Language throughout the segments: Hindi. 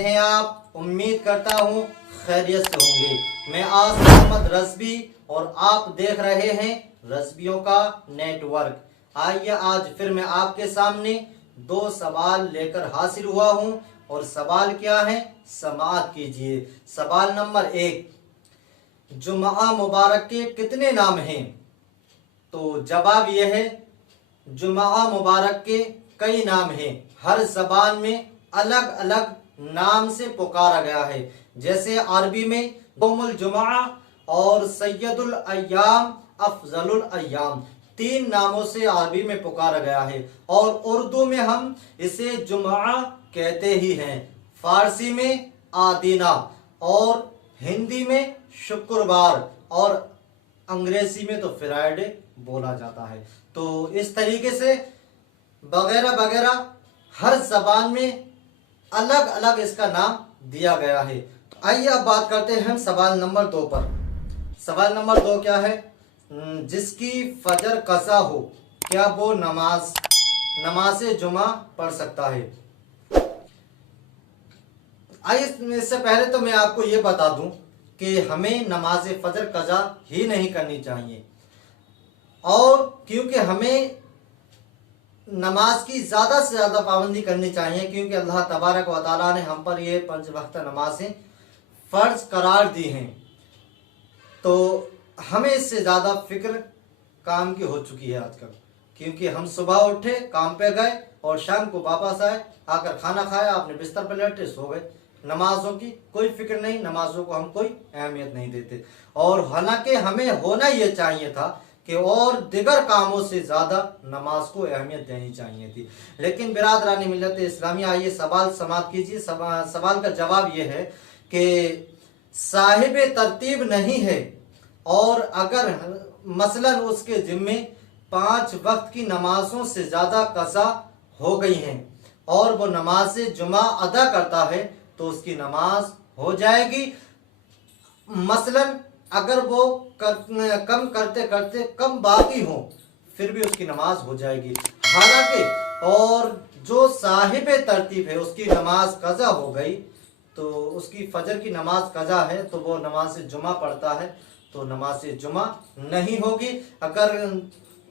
हैं आप? उम्मीद करता हूँ खैरियत से होंगे। मैं आज मोहम्मद रज़वी और आप देख रहे हैं रज़वियों का नेटवर्क। आइए आज फिर मैं आपके सामने दो सवाल लेकर हाजिर हुआ हूँ और सवाल क्या है समाअत कीजिए। सवाल नंबर 1, जुमा मुबारक के कितने नाम हैं? तो जवाब यह है जुमा मुबारक के कई नाम हैं। हर जबान में अलग अलग नाम से पुकारा गया है। जैसे अरबी में यौमुल जुमा और सैयदुल अय्याम, अफजलुल अय्याम, 3 नामों से अरबी में पुकारा गया है। और उर्दू में हम इसे जुमा कहते ही हैं, फारसी में आदीना और हिंदी में शुक्रवार और अंग्रेजी में तो फ्राइडे बोला जाता है। तो इस तरीके से वगैरह वगैरह हर जबान में अलग अलग इसका नाम दिया गया है। आइए अब बात करते हैं हम सवाल नंबर 2 पर। सवाल नंबर 2 क्या है? जिसकी फजर कज़ा हो क्या वो नमाज जुमा पढ़ सकता है? आइए इससे पहले तो मैं आपको ये बता दूं कि हमें नमाज फजर कज़ा ही नहीं करनी चाहिए, और क्योंकि हमें नमाज की ज़्यादा से ज़्यादा पाबंदी करनी चाहिए, क्योंकि अल्लाह तबारक व तआला ने हम पर ये 5 वक्त नमाजें फ़र्ज करार दी हैं। तो हमें इससे ज़्यादा फिक्र काम की हो चुकी है आजकल, क्योंकि हम सुबह उठे, काम पे गए और शाम को वापस आए, आकर खाना खाया, अपने बिस्तर पर लेटे, सो गए। नमाजों की कोई फिक्र नहीं, नमाजों को हम कोई अहमियत नहीं देते। और हालांकि हमें होना ये चाहिए था कि और दिगर कामों से ज़्यादा नमाज को अहमियत देनी चाहिए थी। लेकिन बिरादरानी मिल्लत इस्लामिया, आइए सवाल समाप्त कीजिए। सवाल का जवाब ये है कि साहिब तरतीब नहीं है, और अगर मसलन उसके जिम्मे 5 वक्त की नमाजों से ज़्यादा कज़ा हो गई हैं और वो नमाज जुमा अदा करता है तो उसकी नमाज हो जाएगी। मसलन अगर वो कम करते करते कम बाकी हो फिर भी उसकी नमाज हो जाएगी। हालांकि और जो साहिब तरतीब है उसकी नमाज कज़ा हो गई तो उसकी फजर की नमाज कज़ा है तो वो नमाज जुमा पढ़ता है तो नमाज जुमा नहीं होगी। अगर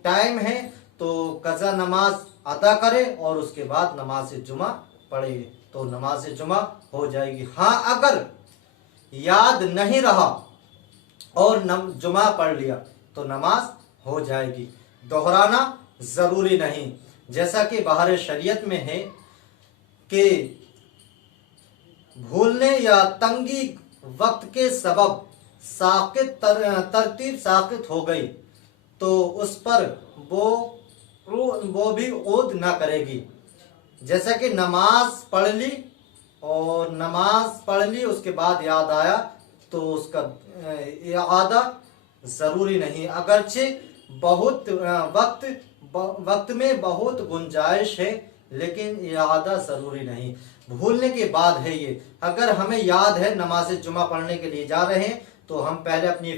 टाइम है तो कज़ा नमाज अदा करे और उसके बाद नमाज जुमा पढ़े तो नमाज जुमा हो जाएगी। हाँ, अगर याद नहीं रहा और जुमा पढ़ लिया तो नमाज हो जाएगी, दोहराना ज़रूरी नहीं। जैसा कि बाहर शरीयत में है कि भूलने या तंगी वक्त के सबब तरतीब साकित हो गई तो उस पर वो भी ओद ना करेगी। जैसा कि नमाज पढ़ ली उसके बाद याद आया तो उसका यादा ज़रूरी नहीं, अगरचे बहुत वक्त में बहुत गुंजाइश है लेकिन यादा ज़रूरी नहीं। भूलने के बाद है ये। अगर हमें याद है नमाज जुमा पढ़ने के लिए जा रहे हैं तो हम पहले अपनी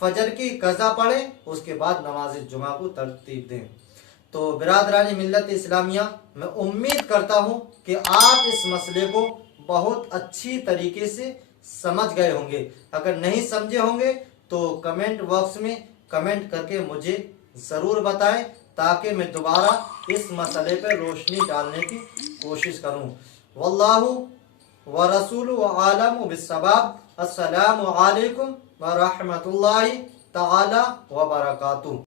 फजर की कज़ा पढ़ें, उसके बाद नमाज जुमा को तरतीब दें। तो बिरादरानी मिल्लत इस्लामिया, मैं उम्मीद करता हूँ कि आप इस मसले को बहुत अच्छी तरीके से समझ गए होंगे। अगर नहीं समझे होंगे तो कमेंट बॉक्स में कमेंट करके मुझे ज़रूर बताएं ताकि मैं दोबारा इस मसले पर रोशनी डालने की कोशिश करूं। वल्लाहु व रसूलुहु आलम बिस्सवाब। अस्सलामु अलैकुम व रहमतुल्लाहि तआला व बरकातुहू।